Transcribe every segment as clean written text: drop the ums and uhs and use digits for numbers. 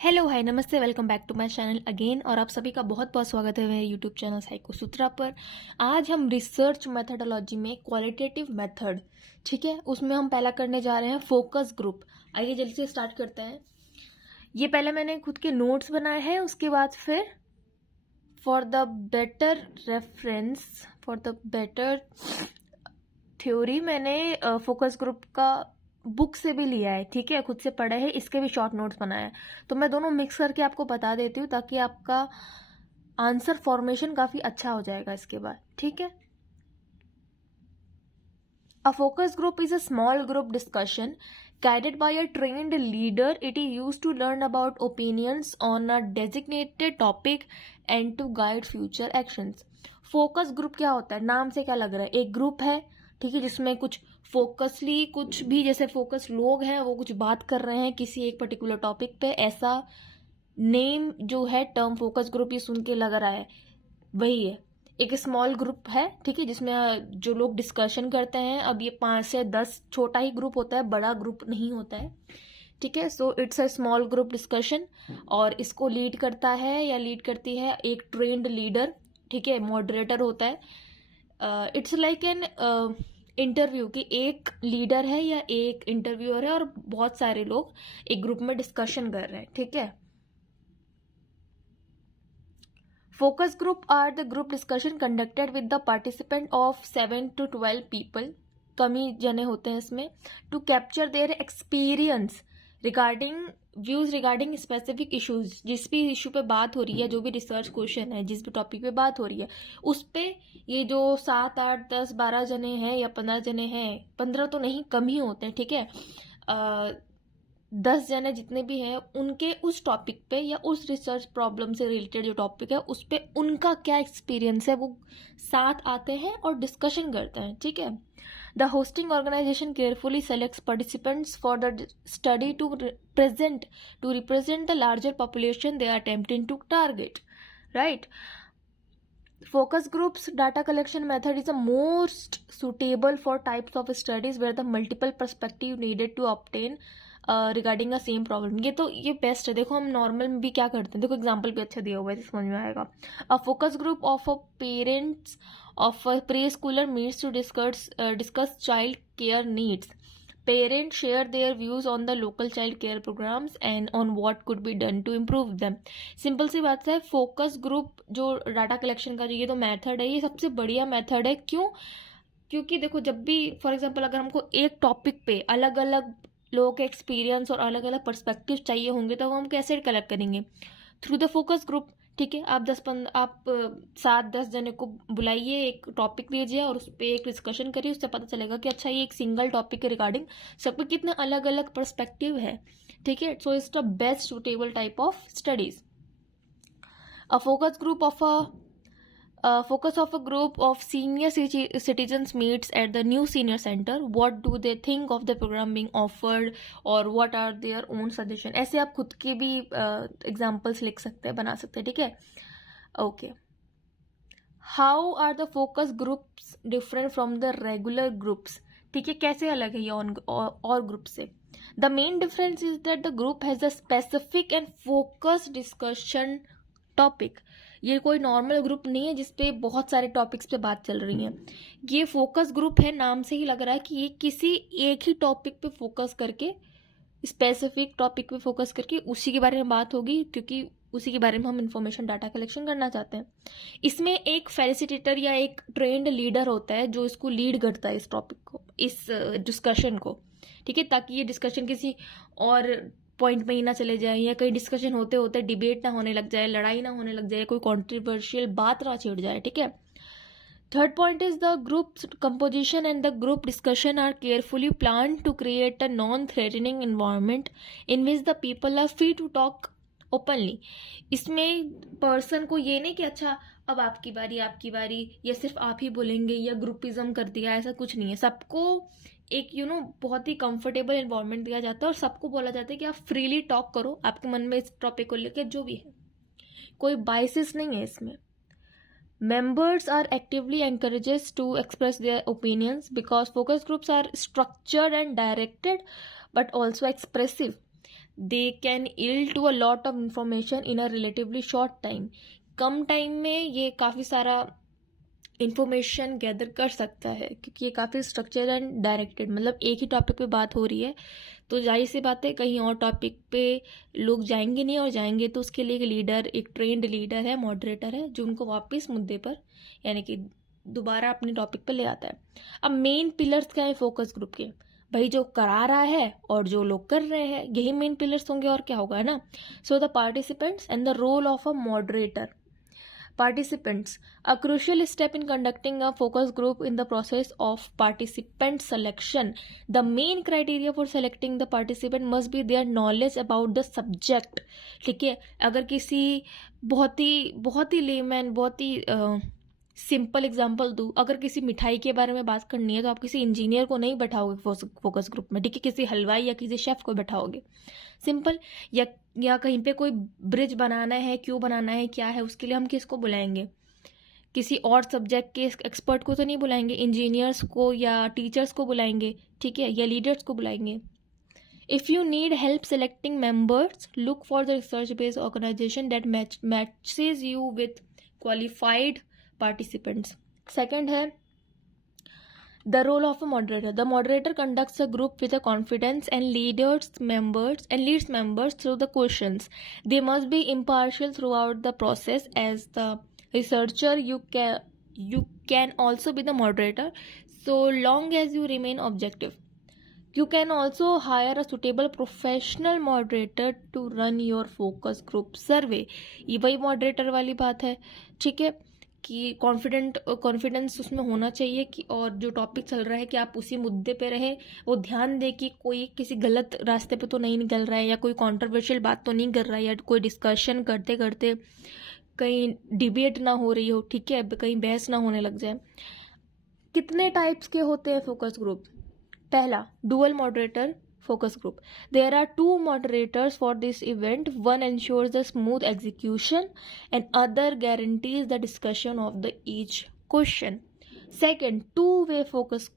Hello hi नमस्ते welcome back to my channel again. और आप सभी का बहुत बहुत स्वागत है मेरे यूट्यूब चैनल साइको सूत्रा पर। आज हम रिसर्च मेथडोलॉजी में क्वालिटेटिव मेथड, ठीक है, उसमें हम पहला करने जा रहे हैं फोकस ग्रुप। आइए जल्दी से स्टार्ट करते हैं। ये पहले मैंने खुद के नोट्स बनाए हैं, उसके बाद फिर for the better reference, for the better theory मैंने फोकस ग्रुप का बुक से भी लिया है, ठीक है, खुद से पढ़ा है, इसके भी शॉर्ट नोट्स बनाए हैं। तो मैं दोनों मिक्स करके आपको बता देती हूँ ताकि आपका आंसर फॉर्मेशन काफी अच्छा हो जाएगा इसके बाद, ठीक है। A focus group is a small group discussion guided by a trained leader. It is used to learn about opinions on a designated topic and to guide future actions. Focus group क्या होता है, नाम से क्या लग रहा है, एक ग्रुप है, ठीक है, जिसमें कुछ फोकसली कुछ भी जैसे फोकस लोग हैं वो कुछ बात कर रहे हैं किसी एक पर्टिकुलर टॉपिक पे, ऐसा नेम जो है टर्म फोकस ग्रुप ये सुन के लग रहा है वही है। एक स्मॉल ग्रुप है, ठीक है, जिसमें जो लोग डिस्कशन करते हैं। अब ये 5 से 10 छोटा ही ग्रुप होता है, बड़ा ग्रुप नहीं होता है, ठीक है। So it's a small group discussion और इसको लीड करता है या लीड करती है एक ट्रेंड लीडर, ठीक है, मॉडरेटर होता है। इट्स लाइक एन इंटरव्यू कि एक लीडर है या एक इंटरव्यूअर है और बहुत सारे लोग एक ग्रुप में डिस्कशन कर रहे हैं, ठीक है। Focus group are the group discussion conducted with the participant of 7 to 12 people. कमी जने होते हैं इसमें। To capture their experience regarding views regarding specific issues, जिस भी इशू पे बात हो रही है, जो भी रिसर्च क्वेश्चन है, जिस भी टॉपिक पे बात हो रही है, उस पे ये जो 7, 8, 10, 12 जने हैं या 15 जने हैं, 15 तो नहीं कम ही होते हैं, ठीक है, 10 जने जितने भी हैं उनके उस टॉपिक पे या उस रिसर्च प्रॉब्लम से रिलेटेड जो टॉपिक है उस पे उनका क्या एक्सपीरियंस है वो साथ आते हैं और डिस्कशन करते हैं, ठीक है। The hosting organization carefully selects participants for the study to represent the larger population they are attempting to target, right. Focus groups data collection method is the most suitable for types of studies where the multiple perspective needed to obtain regarding a same problem. ये best है। देखो हम normal में भी क्या करते हैं, देखो एग्जाम्पल भी अच्छा दिया हुआ है, समझ में आएगा। A focus group of a parents of a preschooler meets to discuss child care needs. Parents share their views on the local child care programs and on what could be done to improve them. Simple सी बात है, focus group जो data collection का ये तो method है, ये सबसे बढ़िया मेथड है। क्यों? क्योंकि देखो जब भी फॉर एग्जांपल अगर हमको एक टॉपिक पे अलग अलग लोगों के एक्सपीरियंस और अलग अलग पर्सपेक्टिव चाहिए होंगे तो हम कैसे कलेक्ट करेंगे? थ्रू द फोकस ग्रुप, ठीक है। आप 7-10 जने को बुलाइए, एक टॉपिक दीजिए और उस पर एक डिस्कशन करिए, उससे पता चलेगा कि अच्छा ये एक सिंगल टॉपिक के रिगार्डिंग सबके कितने अलग अलग पर्सपेक्टिव है, ठीक है। So it's the best suitable type of studies. A focus group of focus of a group of senior citizens meets at the new senior center. What do they think of the program being offered or what are their own suggestion? ऐसे आप खुद के भी examples लिख सकते हैं, बना सकते हैं, ठीक है। Okay. How are the focus groups different from the regular groups? ठीक है, कैसे अलग है ये और ग्रुप से? The main difference is that the group has a specific and focused discussion topic. ये कोई नॉर्मल ग्रुप नहीं है जिसपे बहुत सारे टॉपिक्स पे बात चल रही है। ये फोकस ग्रुप है, नाम से ही लग रहा है कि ये किसी एक ही टॉपिक पे फोकस करके, स्पेसिफिक टॉपिक पे फोकस करके उसी के बारे में बात होगी, क्योंकि उसी के बारे में हम इंफॉर्मेशन डाटा कलेक्शन करना चाहते हैं। इसमें एक फैसिलिटेटर या एक ट्रेंड लीडर होता है जो इसको लीड करता है, इस टॉपिक को, इस डिस्कशन को, ठीक है, ताकि ये डिस्कशन किसी और पॉइंट में ही ना चले जाए या कहीं डिस्कशन होते होते डिबेट ना होने लग जाए, लड़ाई ना होने लग जाए, कोई कॉन्ट्रोवर्शियल बात ना छिड़ जाए, ठीक है। Third point is the group composition and the group discussion are carefully plan to create a non threatening environment in which the people are free to talk openly. इसमें पर्सन को ये नहीं कि अच्छा अब आपकी बारी या सिर्फ आप ही बोलेंगे या ग्रुपिज्म कर दिया, ऐसा कुछ नहीं है। सबको एक बहुत ही कंफर्टेबल एनवायरनमेंट दिया जाता है और सबको बोला जाता है कि आप फ्रीली टॉक करो, आपके मन में इस टॉपिक को लेकर जो भी है, कोई बाइसेस नहीं है इसमें। Members are actively encouraged to express their opinions because focus groups are structured and directed but also expressive. They can yield to a lot of information in a relatively short time. कम time में ये काफ़ी सारा information gather कर सकता है, क्योंकि ये काफ़ी स्ट्रक्चर्ड एंड डायरेक्टेड, मतलब एक ही टॉपिक पे बात हो रही है, तो जाहिर सी बात है कहीं और टॉपिक पे लोग जाएंगे नहीं, और जाएंगे तो उसके लिए एक लीडर, एक ट्रेंड लीडर है, मॉडरेटर है, जो उनको वापस मुद्दे पर यानी कि दोबारा अपने टॉपिक पे ले आता है. अब मेन पिलर्स क्या है फोकस ग्रुप के? भाई जो करा रहा है और जो लोग कर रहे हैं, यही मेन पिलर्स होंगे, और क्या होगा, है ना. So the participants and the role of a moderator. Participants. A crucial step in conducting a focus group in the process of participant selection. The main criteria for selecting the participant must be their knowledge about the subject. ठीक है, अगर किसी बहुत ही layman, बहुत ही simple example दूँ, अगर किसी मिठाई के बारे में बात करनी है तो आप किसी इंजीनियर को नहीं बैठाओगे फोकस ग्रुप में, ठीक है, किसी हलवाई या किसी शेफ को बैठाओगे, सिंपल. या कहीं पे कोई ब्रिज बनाना है, क्यों बनाना है, क्या है, उसके लिए हम किसको बुलाएंगे? किसी और सब्जेक्ट के एक्सपर्ट को तो नहीं बुलाएंगे, इंजीनियर्स को या टीचर्स को बुलाएंगे, ठीक है, या लीडर्स को बुलाएंगे. If you need help selecting members, look for the research based organization that matches you with qualified participants. Second है the role of a moderator. The moderator conducts a group with a confidence and leads members through the questions. They must be impartial throughout the process. As the researcher, you can also be the moderator so long as you remain objective. You can also hire a suitable professional moderator to run your focus group survey. ये वही moderator वाली बात है, ठीक है, कि confidence उसमें होना चाहिए कि, और जो टॉपिक चल रहा है कि आप उसी मुद्दे पे रहें, वो ध्यान दे कि कोई किसी गलत रास्ते पे तो नहीं निकल रहा है, या कोई कंट्रोवर्शियल बात तो नहीं कर रहा है, या कोई डिस्कशन करते करते कहीं डिबेट ना हो रही हो, ठीक है, कहीं बहस ना होने लग जाए. कितने टाइप्स के होते हैं फोकस ग्रुप? पहला, dual moderator focus group. There are two moderators for this event. One ensures the smooth execution and other guarantees the discussion of the each question. Second, two-way focus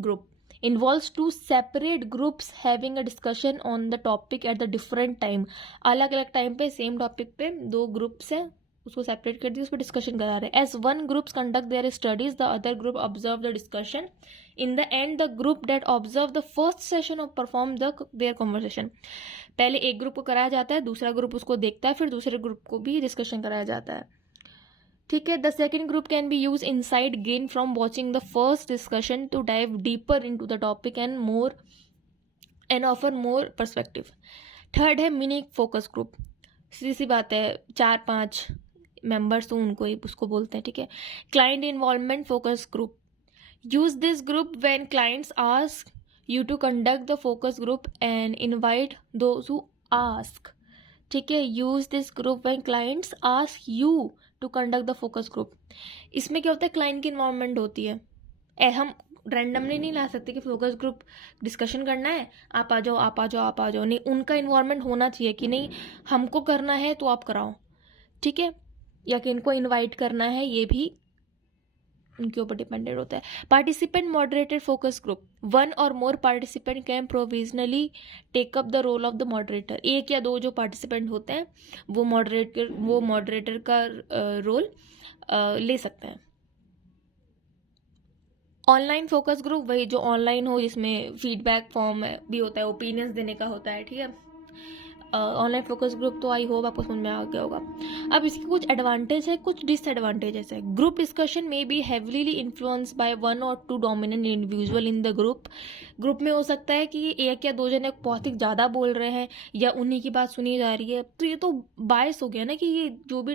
group involves two separate groups having a discussion on the topic at the different time. अलग अलग time पे same topic पे दो groups हैं, उसको separate कर दिया, उस पर डिस्कशन करा रहे हैं. As one groups conduct their studies, the other group observe the discussion. In the end the group that observe the first session of perform their conversation. पहले एक ग्रुप को कराया जाता है, दूसरा ग्रुप उसको देखता है, फिर दूसरे ग्रुप को भी डिस्कशन कराया जाता है, ठीक है. The second group can be use insight gain from watching the first discussion to dive deeper into the topic and offer more perspective. Third है मिनी फोकस ग्रुप. सीधी सी बात है, 4-5 मेंबर्स तो उनको ही उसको बोलते हैं, ठीक है. Client involvement focus group. Use this group when clients ask you to conduct the focus group and invite those who ask, ठीक है. Use this group when clients ask you to conduct the focus group. इसमें क्या होता है, client की involvement होती है. हम रैंडमली नहीं ला सकते कि फोकस ग्रुप डिस्कशन करना है, आप आ जाओ आप आ जाओ आप आ जाओ, नहीं, उनका इन्वॉल्वमेंट होना चाहिए कि नहीं हमको करना है तो आप कराओ, ठीक है, या कि इनको इनवाइट करना है, ये भी उनके ऊपर डिपेंडेंट होता है. Participant moderated focus group. One or more participant can provisionally take up the role of the moderator. एक या दो जो पार्टिसिपेंट होते हैं वो मॉडरेटर का रोल ले सकते हैं. ऑनलाइन फोकस ग्रुप, वही जो ऑनलाइन हो, जिसमें फीडबैक फॉर्म भी होता है, ओपिनियंस देने का होता है, ठीक है. ऑनलाइन फोकस ग्रुप तो आई होप आपको समझ में आ गया होगा. अब इसके कुछ एडवांटेज है, कुछ डिसएडवांटेजेस है. ग्रुप डिस्कशन में be heavily influence by one or two dominant individual in the group में हो सकता है कि एक या दो जने बहुत ही ज़्यादा बोल रहे हैं या उन्हीं की बात सुनी जा रही है, तो ये तो बायस हो गया ना, कि ये जो भी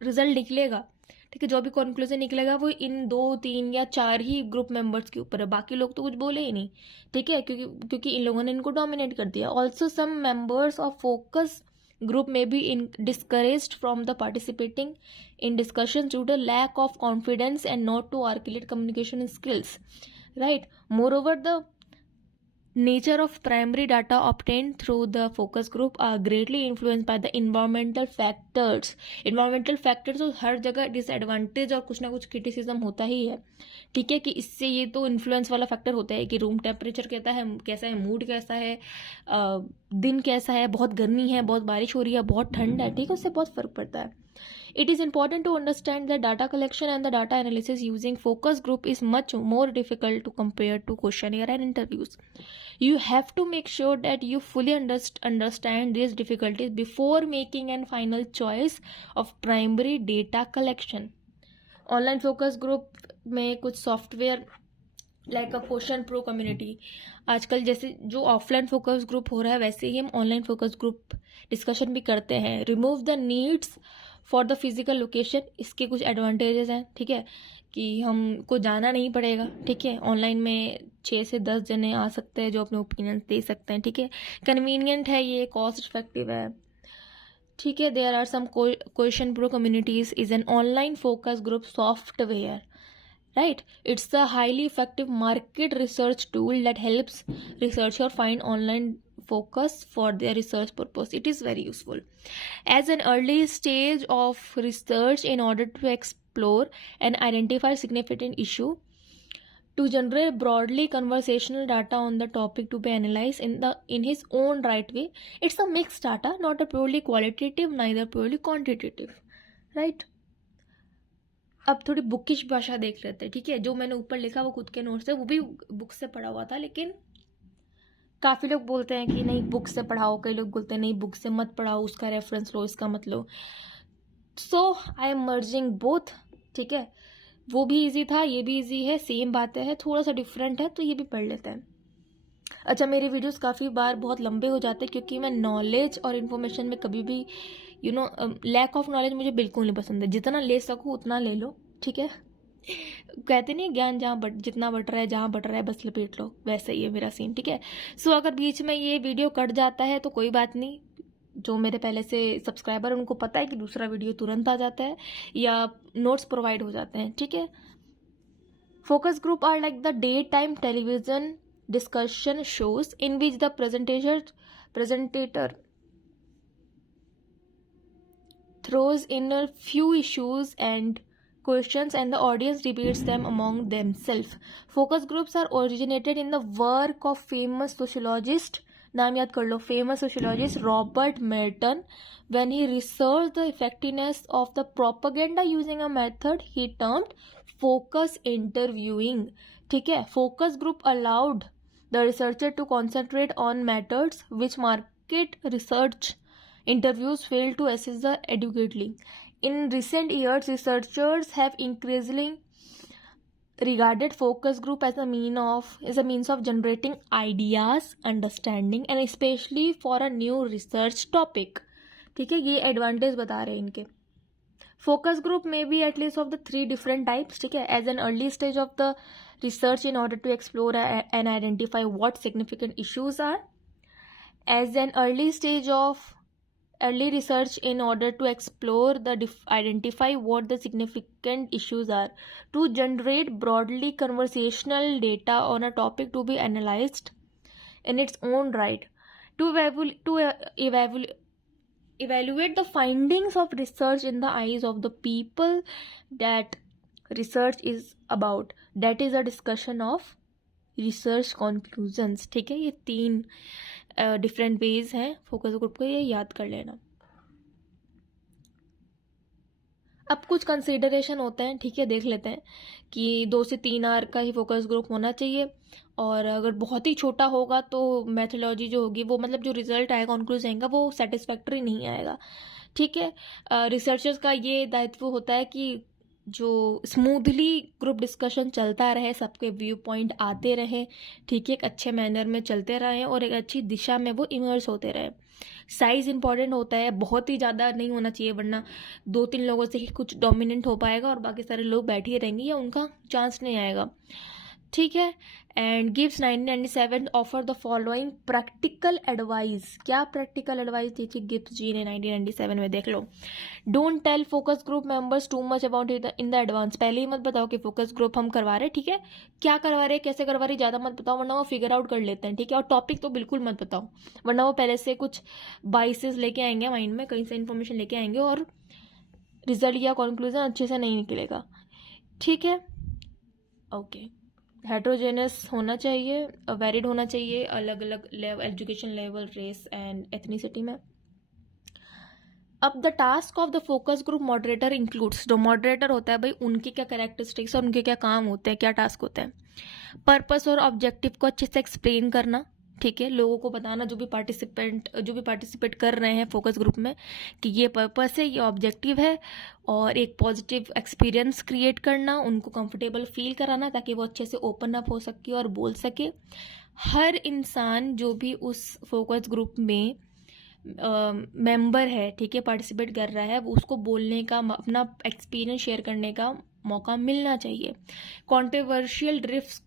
रिजल्ट निकलेगा, ठीक है, जो भी कंक्लूजन निकलेगा वो इन 2, 3 या 4 ही ग्रुप मेंबर्स के ऊपर है, बाकी लोग तो कुछ बोले ही नहीं, ठीक है, क्योंकि इन लोगों ने इनको डोमिनेट कर दिया. Also some members of focus group में be discouraged from the participating in discussion due to lack of confidence and not to articulate communication skills, right. Moreover the nature of primary data obtained through the focus group are greatly influenced by the environmental factors. environmental factors तो हर जगह disadvantage और कुछ ना कुछ criticism होता ही है, ठीक है, कि इससे ये तो इन्फ्लुएंस वाला फैक्टर होता है कि रूम टेम्परेचर कैसा है, मूड कैसा है, दिन कैसा है, बहुत गर्मी है, बहुत बारिश हो रही है, बहुत ठंड है, ठीक है, उससे बहुत फर्क पड़ता है. It is important to understand that data collection and the data analysis using focus group is much more difficult to compare to questionnaire and interviews. You have to make sure that you fully understand these difficulties before making a final choice of primary data collection. Online focus group में कुछ software like a question pro community, आजकल जैसे जो offline focus group हो रहा है वैसे ही हम ऑनलाइन फोकस ग्रुप डिस्कशन भी करते हैं. Remove the needs for the physical location, इसके कुछ एडवांटेजेस हैं, ठीक है, कि हमको जाना नहीं पड़ेगा, ठीक है, ऑनलाइन में 6 से 10 जने आ सकते हैं जो अपने ओपिनियन दे सकते हैं, ठीक है, कन्वीनियंट है, ये कॉस्ट इफेक्टिव है, ठीक है. There are some question pro communities is an online focus group software, right? It's a highly effective market research tool that helps researcher find online focus for their research purpose. It is very useful as an early stage of research in order to explore and identify significant issue, to generate broadly conversational data on the topic to be analyzed in his own right way. It's a mixed data, not a purely qualitative, neither purely quantitative, right? अब थोड़ी bookish भाषा देख लेते हैं, ठीक है. जो मैंने ऊपर लिखा वो खुद के नोट्स है, वो भी बुक से पढ़ा हुआ था, लेकिन काफ़ी लोग बोलते हैं कि नहीं बुक से पढ़ाओ, कई लोग बोलते हैं नहीं बुक से मत पढ़ाओ, उसका रेफरेंस लो, इसका मत लो. सो आई एम मर्जिंग बोथ, ठीक है. वो भी इजी था, ये भी इजी है, सेम बातें हैं, थोड़ा सा डिफरेंट है, तो ये भी पढ़ लेते हैं. अच्छा, मेरे वीडियोस काफ़ी बार बहुत लंबे हो जाते हैं क्योंकि मैं नॉलेज और इन्फॉर्मेशन में कभी भी लैक ऑफ नॉलेज मुझे बिल्कुल नहीं पसंद है. जितना ले सकूँ उतना ले लो, ठीक है. कहते नहीं ज्ञान जहाँ जितना बट रहा है, जहाँ बट रहा है बस लपेट लो, वैसा ही है मेरा सीन, ठीक है. सो अगर बीच में ये वीडियो कट जाता है तो कोई बात नहीं, जो मेरे पहले से सब्सक्राइबर उनको पता है कि दूसरा वीडियो तुरंत आ जाता है या नोट्स प्रोवाइड हो जाते हैं, ठीक है. Focus group are like the daytime television discussion shows in which the presentator throws in a few issues and questions and the audience debates them among themselves. Focus groups are originated in the work of famous sociologist, नाम याद कर लो, famous sociologist Robert Merton, when he researched the effectiveness of the propaganda using a method he termed focus interviewing, ठीक है. Focus group allowed the researcher to concentrate on methods which market research interviews fail to assess adequately. In recent years, researchers have increasingly regarded focus group as a means of generating ideas, understanding, and especially for a new research topic. ठीक है, ये advantage बता रहे हैं इनके. Focus group may be at least of the 3 different types, ठीक है. As an early stage of the research in order to explore and identify what significant issues are. As an early stage of early research in order to explore identify what the significant issues are. To generate broadly conversational data on a topic to be analyzed in its own right. To evaluate the findings of research in the eyes of the people that research is about. That is a discussion of research conclusions, ठीक है. ये 3 different ways हैं focus group को, ये याद कर लेना. अब कुछ कंसिडरेशन होते हैं, ठीक है, देख लेते हैं कि 2 से 3 आवर का ही फोकस ग्रुप होना चाहिए, और अगर बहुत ही छोटा होगा तो मेथोलॉजी जो होगी वो मतलब जो रिजल्ट आएगा कंक्लूजन आएगा वो सेटिस्फैक्टरी नहीं आएगा, ठीक है. रिसर्चर्स का ये दायित्व होता है कि जो स्मूथली ग्रुप डिस्कशन चलता रहे, सबके व्यू पॉइंट आते रहे, ठीक है, एक अच्छे मैनर में चलते रहें और एक अच्छी दिशा में वो इमर्स होते रहे. साइज़ इंपॉर्टेंट होता है, बहुत ही ज़्यादा नहीं होना चाहिए, वरना 2-3 लोगों से ही कुछ डोमिनेंट हो पाएगा और बाकी सारे लोग बैठे ही रहेंगे या उनका चांस नहीं आएगा. ठीक है। एंड गिव्स 1997 offer the following practical advice. क्या प्रैक्टिकल एडवाइस दी थी गिब्स जी ने 1997 में, देख लो। Don't tell focus group members too much about it in the advance. पहले ही मत बताओ कि फोकस ग्रुप हम करवा रहे हैं, ठीक है। क्या करवा रहे हैं, कैसे करवा रहे हैं, ज़्यादा मत बताओ, वरना वो फिगर आउट कर लेते हैं, ठीक है। और टॉपिक तो बिल्कुल मत बताओ, वरना वो पहले से कुछ बाइसेस लेके आएंगे माइंड में, कहीं से इन्फॉर्मेशन लेके आएंगे और रिजल्ट या कंक्लूजन अच्छे से नहीं निकलेगा, ठीक है। ओके। हेट्रोजेनस होना चाहिए, वैरिड होना चाहिए, अलग अलग level, education level, race and ethnicity में। अब the task of the focus group moderator includes, जो मॉडरेटर होता है भाई, उनके क्या कैरेक्टरिस्टिक्स और उनके क्या काम होते हैं, क्या टास्क होते हैं। पर्पस और ऑब्जेक्टिव को अच्छे से एक्सप्लेन करना, ठीक है, लोगों को बताना, जो भी पार्टिसिपेट कर रहे हैं फोकस ग्रुप में, कि ये पर्पस है, ये ऑब्जेक्टिव है, और एक पॉजिटिव एक्सपीरियंस क्रिएट करना, उनको कंफर्टेबल फील कराना ताकि वो अच्छे से ओपन अप हो सके और बोल सके। हर इंसान जो भी उस फोकस ग्रुप में मेंबर है, ठीक है, पार्टिसिपेट कर रहा है, वो उसको बोलने का, अपना एक्सपीरियंस शेयर करने का मौका मिलना चाहिए। कॉन्ट्रोवर्शियल ड्रिफ्ट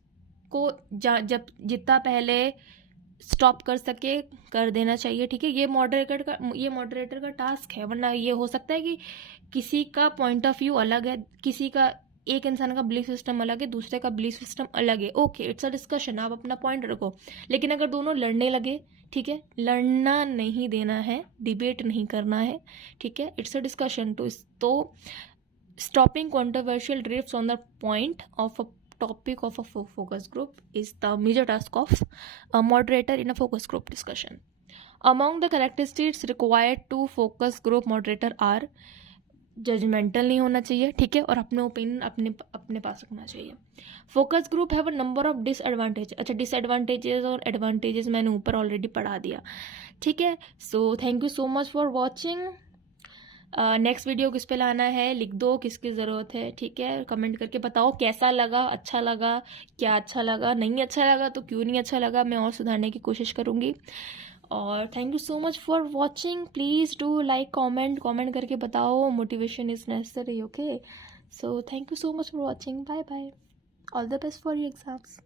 को जब जितना पहले स्टॉप कर सके कर देना चाहिए, ठीक है। ये मॉडरेटर का टास्क है, वरना ये हो सकता है कि किसी का पॉइंट ऑफ व्यू अलग है, किसी का, एक इंसान का बिलीफ सिस्टम अलग है, दूसरे का बिलीफ सिस्टम अलग है। ओके, इट्स अ डिस्कशन, आप अपना पॉइंट रखो। लेकिन अगर दोनों लड़ने लगे, ठीक है, लड़ना नहीं देना है, डिबेट नहीं करना है, ठीक है, इट्स अ डिस्कशन। तो stopping controversial drifts on the point of a topic of a focus group is the major task of a moderator in a focus group discussion. Among the characteristics required to focus group moderator are judgemental नहीं होना चाहिए, ठीक है, और अपने opinion अपने पास रखना चाहिए। Focus group have a number of disadvantage. अच्छा, डिसएडवांटेजेस और एडवांटेजेस मैंने ऊपर ऑलरेडी पढ़ा दिया, ठीक है। सो thank you so much for watching. Next video किस पे लाना है लिख दो, किसकी ज़रूरत है, ठीक है। कमेंट करके बताओ कैसा लगा, अच्छा लगा, क्या अच्छा लगा, नहीं अच्छा लगा तो क्यों नहीं अच्छा लगा, मैं और सुधारने की कोशिश करूँगी। और thank you so much for watching. Please do like, comment करके बताओ, motivation is necessary, okay. So thank you so much for watching, bye bye, all the best for your exams.